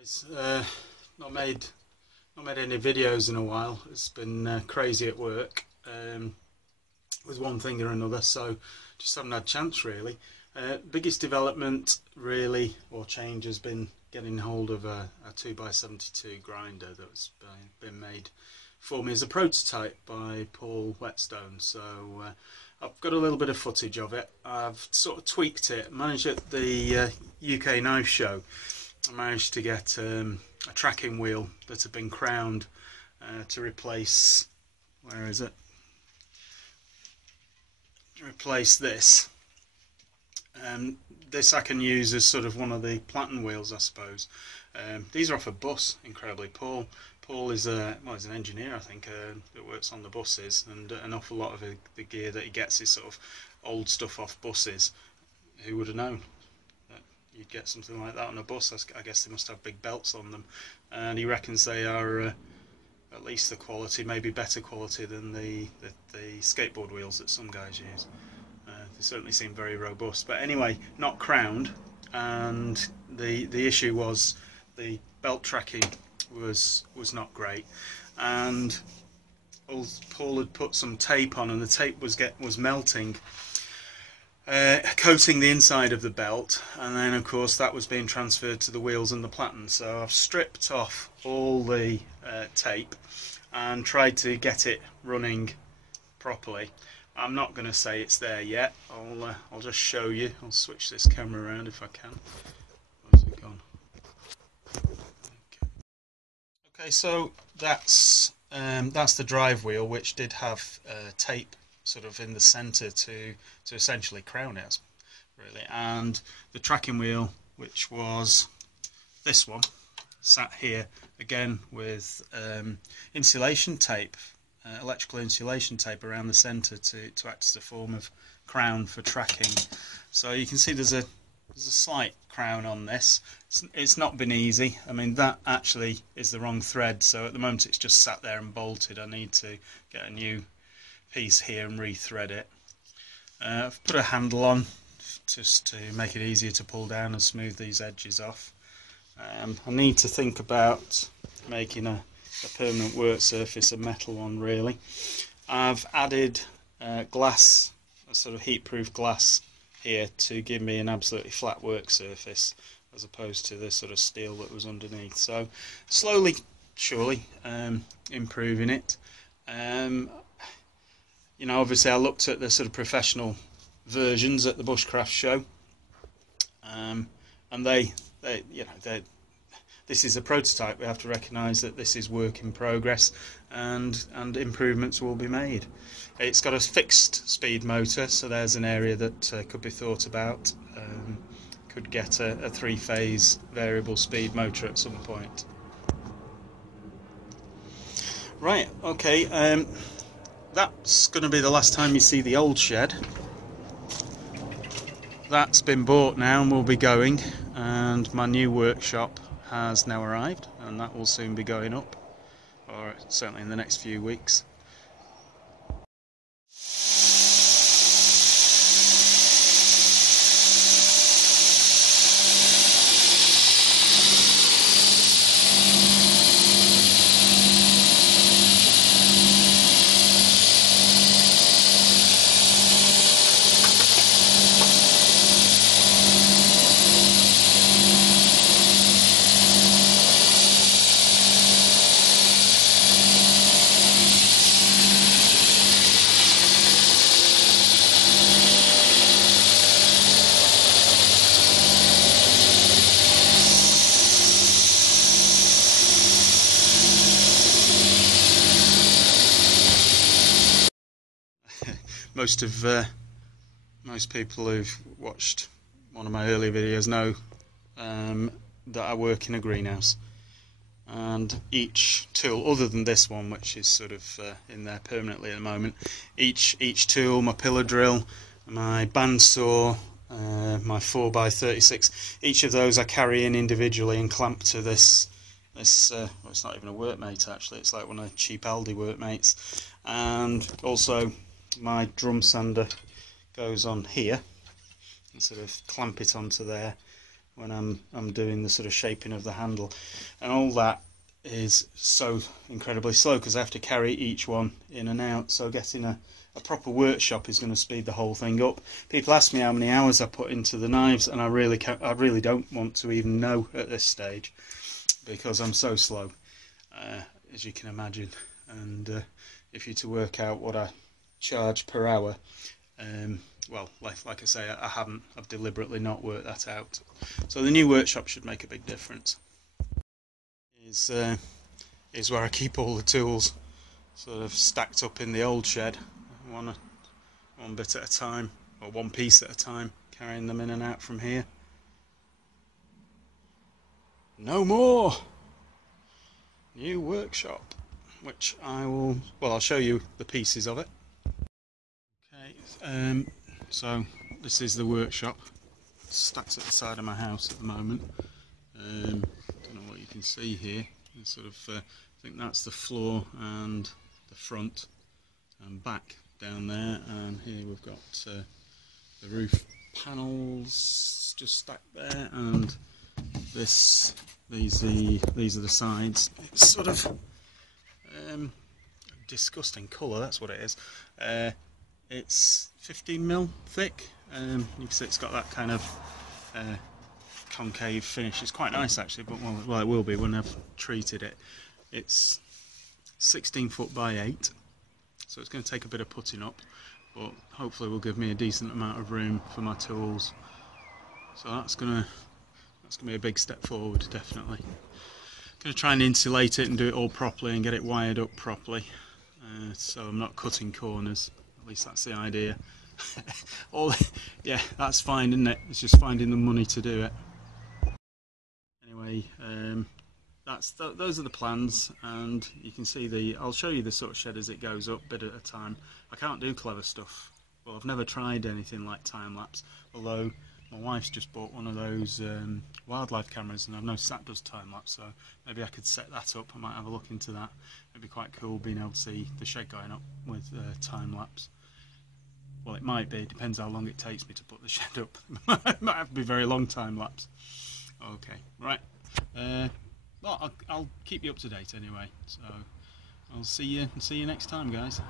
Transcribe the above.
Guys, not made any videos in a while. It's been crazy at work with one thing or another, so just haven't had a chance really. Biggest development really, or change, has been getting hold of a 2x72 grinder that's been made for me as a prototype by Whetstone. So I've got a little bit of footage of it. I've sort of tweaked it. Managed at the UK knife show. I managed to get a tracking wheel that had been crowned to replace, where is it? To replace this. This I can use as sort of one of the platen wheels, I suppose. These are off a bus, incredibly. Paul is he's an engineer, I think, that works on the buses, and an awful lot of the gear that he gets is sort of old stuff off buses. Who would have known that you'd get something like that on a bus? I guess they must have big belts on them, and he reckons they are at least the quality, maybe better quality than the skateboard wheels that some guys use. They certainly seem very robust, but anyway, not crowned, and the issue was the belt tracking was not great, and Paul had put some tape on, and the tape was melting, coating the inside of the belt, and then of course that was being transferred to the wheels and the platen. So I've stripped off all the tape and tried to get it running properly. I'm not going to say it's there yet. I'll just show you. I'll switch this camera around if I can. Where's it gone? Okay, so that's the drive wheel, which did have tape sort of in the centre to essentially crown it, really. And the tracking wheel, which was this one, sat here again with insulation tape. Electrical insulation tape around the centre to act as a form of crown for tracking. So you can see there's a slight crown on this. It's not been easy. I mean, that actually is the wrong thread, so at the moment it's just sat there and bolted. I need to get a new piece here and rethread it. I've put a handle on just to make it easier to pull down and smooth these edges off. I need to think about making a permanent work surface, a metal one really. I've added glass, a sort of heat-proof glass here to give me an absolutely flat work surface as opposed to the sort of steel that was underneath. So slowly, surely improving it. You know, obviously I looked at the sort of professional versions at the Bushcraft show, and this is a prototype. We have to recognise that this is work in progress, and improvements will be made. It's got a fixed speed motor, so there's an area that could be thought about. Could get a 3-phase variable speed motor at some point. Right, okay, that's going to be the last time you see the old shed. That's been bought now and will be going, and my new workshop has now arrived, and that will soon be going up, or certainly in the next few weeks. Most people who've watched one of my earlier videos know that I work in a greenhouse, and each tool, other than this one which is sort of in there permanently at the moment, each tool, my pillar drill, my bandsaw, my 4x36, each of those I carry in individually and clamp to this well, it's not even a workmate actually, it's like one of the cheap Aldi workmates. And also my drum sander goes on here and sort of clamp it onto there, when I'm doing the sort of shaping of the handle, and all that is so incredibly slow because I have to carry each one in and out. So getting a proper workshop is going to speed the whole thing up. People ask me how many hours I put into the knives, and I really don't want to even know at this stage because I'm so slow, as you can imagine. And if you're to work out what I charge per hour, well, like I say, I've deliberately not worked that out. So the new workshop should make a big difference. Is where I keep all the tools, sort of stacked up in the old shed, one bit at a time, or one piece at a time, carrying them in and out from here. No more! New workshop, which I'll show you the pieces of it. Okay, so this is the workshop, stacked at the side of my house at the moment. Don't know what you can see here. It's sort of, I think that's the floor and the front and back down there, and here we've got the roof panels just stacked there, and these are the sides. It's sort of disgusting colour, that's what it is. It's 15mm thick. You can see it's got that kind of concave finish. It's quite nice actually, but well, it will be when I've treated it. It's 16 foot by 8, so it's going to take a bit of putting up, but hopefully will give me a decent amount of room for my tools. So that's gonna be a big step forward, definitely. Going to try and insulate it and do it all properly and get it wired up properly, so I'm not cutting corners. At least that's the idea. Yeah, that's fine, isn't it? It's just finding the money to do it. Anyway, those are the plans, and you can see I'll show you the sort of shed as it goes up, bit at a time. I can't do clever stuff. Well, I've never tried anything like time lapse, although my wife's just bought one of those wildlife cameras, and I've noticed that does time lapse, so maybe I could set that up. I might have a look into that. It'd be quite cool being able to see the shed going up with time lapse. Well, it might be. It depends how long it takes me to put the shed up. It might have to be a very long time lapse. Okay, right. Well, I'll keep you up to date anyway. So I'll see you next time, guys.